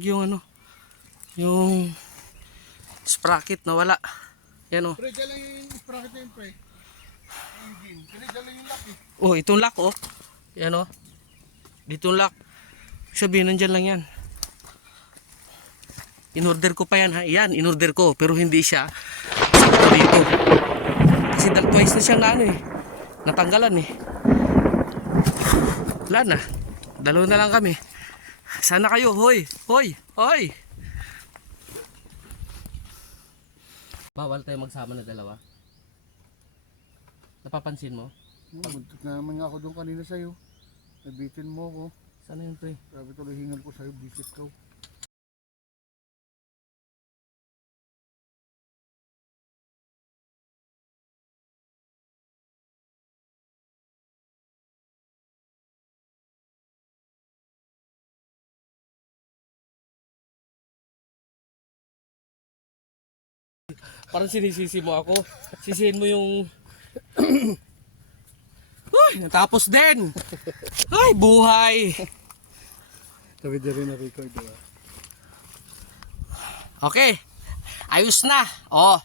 Yung ano, yung sprocket nawala. Yan o. Pre, dyan lang yung sprocket na yun, pre. Engine. Kaya dyan lang yung lock eh. Oh, itong lock oh. Yan o. Dito lock. Sabihin nandyan lang yan. In-order ko pa yan ha. Yan, in-order ko. Pero hindi siya sakto dito. Kasi twice na siyang ano eh. Natanggalan eh. Wala na. Dalawa na lang kami. Sana kayo. Hoy! Hoy! Hoy! Bawal tayo magsama na dalawa. Napapansin mo? Buntot na naman nga ako doon kanina sa'yo. Nabitin mo ako. Sana yun pre? Grabe tuloy hingal ko sa'yo. Bisit ka. Parang sinisisi mo ako. Sisihin mo yung... Uy, natapos din! Ay, buhay! Sabi din rin na-record, diba? Okay, ayos na. Oh,